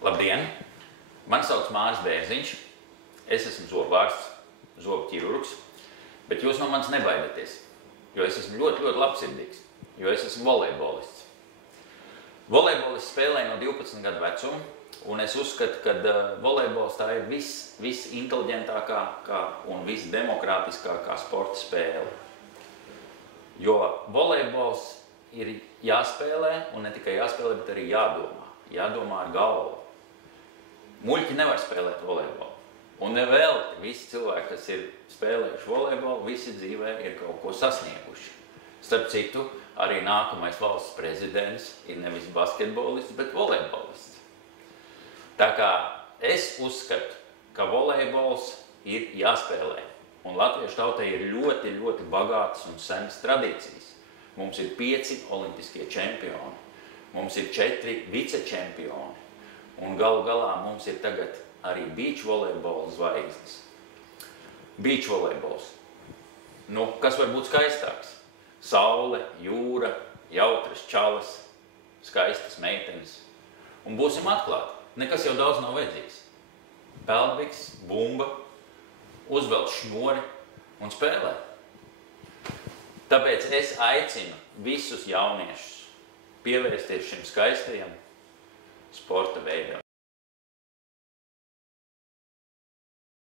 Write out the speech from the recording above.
Labdien! Mani sauc Māris Bērziņš. Es esmu zobārsts, zobu ķirurgs, bet jūs no manis nebaidieties, jo es esmu ļoti labsirdīgs, jo es esmu volejbolists. Volejbolists spēlē no 12 gadu vecuma, un es uzskatu, ka volejbols tā ir visinteliģentākā un visdemokrātiskākā sporta spēle. Jo volejbols ir jāspēlē, un ne tikai jāspēlē, bet arī jādomā. Jādomā ar galvu. Muļķi nevar spēlēt volejbolu. Un nevēl visi cilvēki, kas ir spēlējuši volejbolu, visi dzīvē ir kaut ko sasnieguši. Starp citu, arī nākamais valsts prezidents ir nevis basketbolists, bet volejbolists. Tā kā es uzskatu, ka volejbols ir jāspēlē. Un latviešu tautai ir ļoti bagātas un senas tradīcijas. Mums ir 5 olimpiskie čempioni. Mums ir 4 vicečempioni. Un galu galā mums ir tagad arī beach volejbola zvaigznes. Beach volejbols. Nu, kas var būt skaistāks? Saule, jūra, jautras čalas, skaistas meitenes. Un būsim atklāti, nekas jau daudz nav vajadzīgs. Peldbiks, bumba, uzvelt šnori un spēlē. Tāpēc es aicinu visus jauniešus pievērsties šim skaistajam sporta veidam.